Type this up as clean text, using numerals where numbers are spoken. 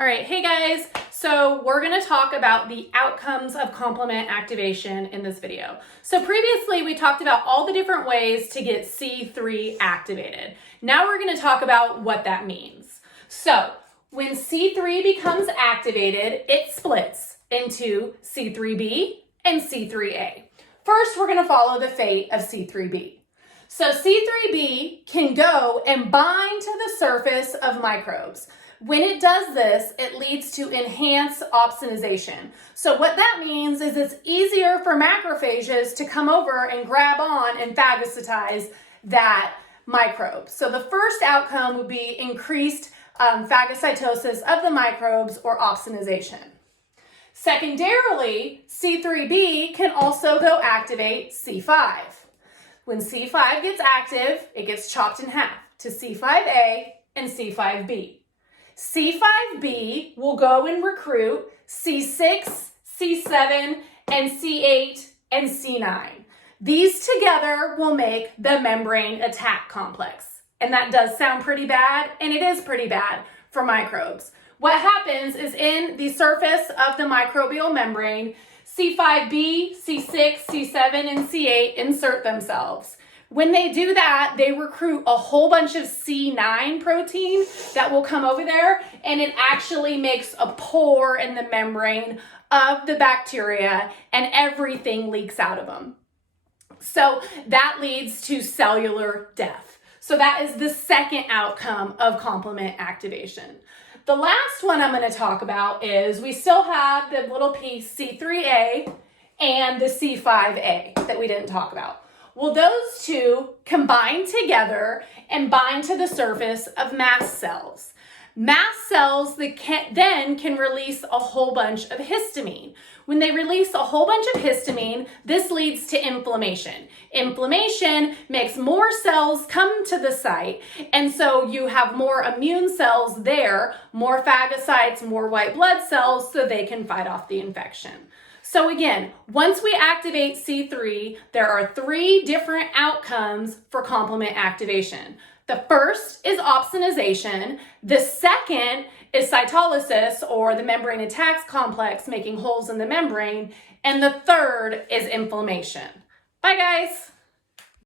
All right, hey guys, so we're gonna talk about the outcomes of complement activation in this video. So previously we talked about all the different ways to get C3 activated. Now we're gonna talk about what that means. So when C3 becomes activated, it splits into C3b and C3a. First, we're gonna follow the fate of C3b. So C3b can go and bind to the surface of microbes. When it does this, it leads to enhanced opsonization. So what that means is it's easier for macrophages to come over and grab on and phagocytize that microbe. So the first outcome would be increased phagocytosis of the microbes or opsonization. Secondarily, C3b can also go activate C5. When C5 gets active, it gets chopped in half to C5a and C5b. C5b will go and recruit C6, C7, and C8 and C9. These together will make the membrane attack complex. And that does sound pretty bad, and it is pretty bad for microbes. What happens is in the surface of the microbial membrane, C5b, C6, C7, and C8 insert themselves. When they do that, they recruit a whole bunch of C9 protein that will come over there, and it actually makes a pore in the membrane of the bacteria, and everything leaks out of them. So that leads to cellular death. So that is the second outcome of complement activation. The last one I'm going to talk about is we still have the little piece C3a and the C5a that we didn't talk about. Well, those two combine together and bind to the surface of mast cells. Mast cells that then can release a whole bunch of histamine. When they release a whole bunch of histamine, this leads to inflammation. Inflammation makes more cells come to the site, and so you have more immune cells there, more phagocytes, more white blood cells, so they can fight off the infection. So again, once we activate C3, there are three different outcomes for complement activation. The first is opsonization. The second is cytolysis, or the membrane attacks complex, making holes in the membrane. And the third is inflammation. Bye, guys.